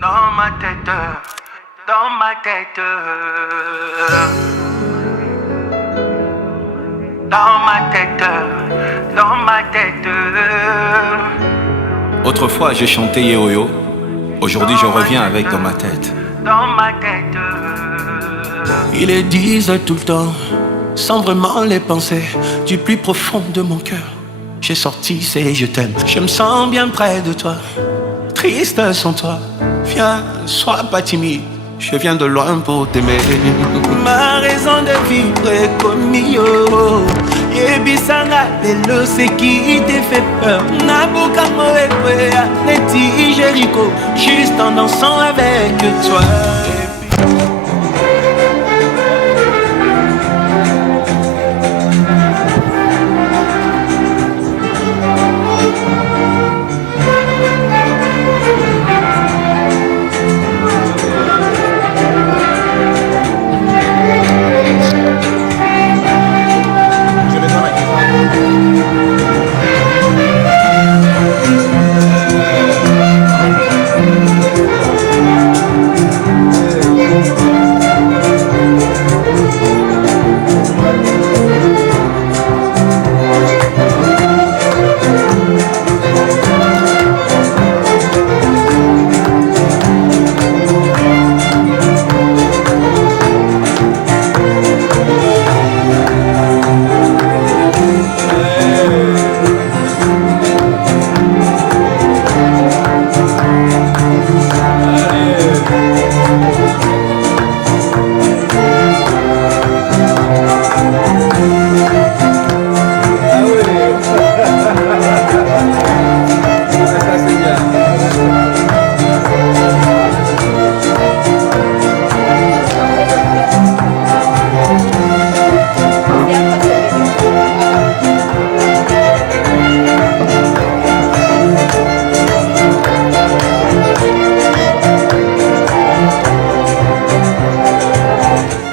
Dans ma tête, dans ma tête, dans ma tête, dans ma tête. Autrefois j'ai chanté Yehoyo, aujourd'hui je reviens avec dans ma tête. Dans ma tête. Ils les disent tout le temps, sans vraiment les penser, du plus profond de mon cœur. J'ai sorti ces je t'aime, je me sens bien près de toi, triste sans toi. Viens, sois pas timide, je viens de loin pour t'aimer. Ma raison de vivre est comme yo. Yebisanga, lelo c'est qui te fait peur. Nabuka moekwea, neti Jéricho, juste en dansant avec toi.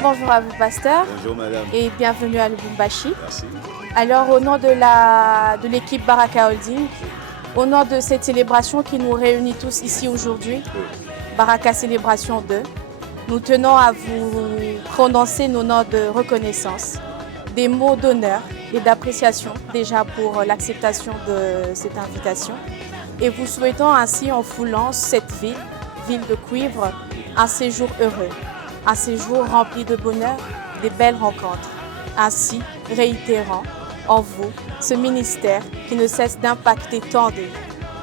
Bonjour à vous, pasteur. Bonjour madame. Et bienvenue à Lubumbashi. Merci. Alors, au nom de l'équipe Baraka Holding, au nom de cette célébration qui nous réunit tous ici aujourd'hui, Baraka Célébration 2, nous tenons à vous prononcer nos noms de reconnaissance, des mots d'honneur et d'appréciation déjà pour l'acceptation de cette invitation. Et vous souhaitons ainsi, en foulant cette ville de cuivre, un séjour heureux, un séjour rempli de bonheur, des belles rencontres. Ainsi, réitérant en vous ce ministère qui ne cesse d'impacter tant de vies.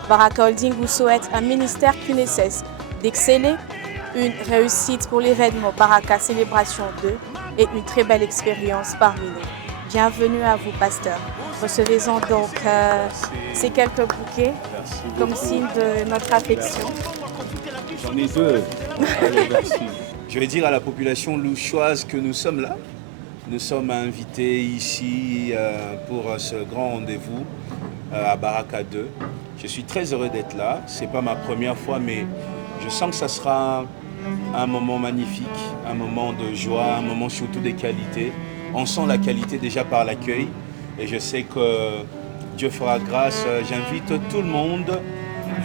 Baraka Holding vous souhaite un ministère qui ne cesse d'exceller, une réussite pour l'événement Baraka Célébration 2 et une très belle expérience parmi nous. Bienvenue à vous, pasteur. Recevez-en donc ces quelques bouquets comme signe de notre affection. J'en ai deux. Allez, merci. Je vais dire à la population louchoise que nous sommes là. Nous sommes invités ici pour ce grand rendez-vous à Baraka 2. Je suis très heureux d'être là. Ce n'est pas ma première fois, mais je sens que ça sera un moment magnifique, un moment de joie, un moment surtout de qualité. On sent la qualité déjà par l'accueil et je sais que Dieu fera grâce. J'invite tout le monde.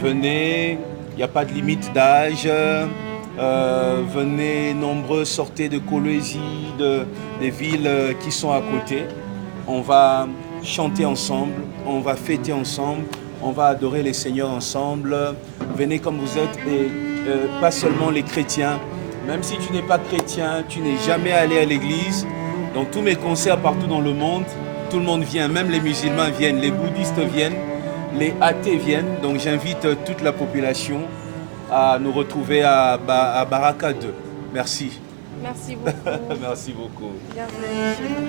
Venez, il n'y a pas de limite d'âge. Venez nombreux, sortez de Kolwezi, des villes qui sont à côté. On va chanter ensemble, on va fêter ensemble, on va adorer les seigneurs ensemble. Venez comme vous êtes et pas seulement les chrétiens. Même si tu n'es pas chrétien, tu n'es jamais allé à l'église. Dans tous mes concerts partout dans le monde, tout le monde vient, même les musulmans viennent, les bouddhistes viennent, les athées viennent. Donc j'invite toute la population à nous retrouver à Baraka 2. Merci. Merci beaucoup. Merci beaucoup. Bienvenue.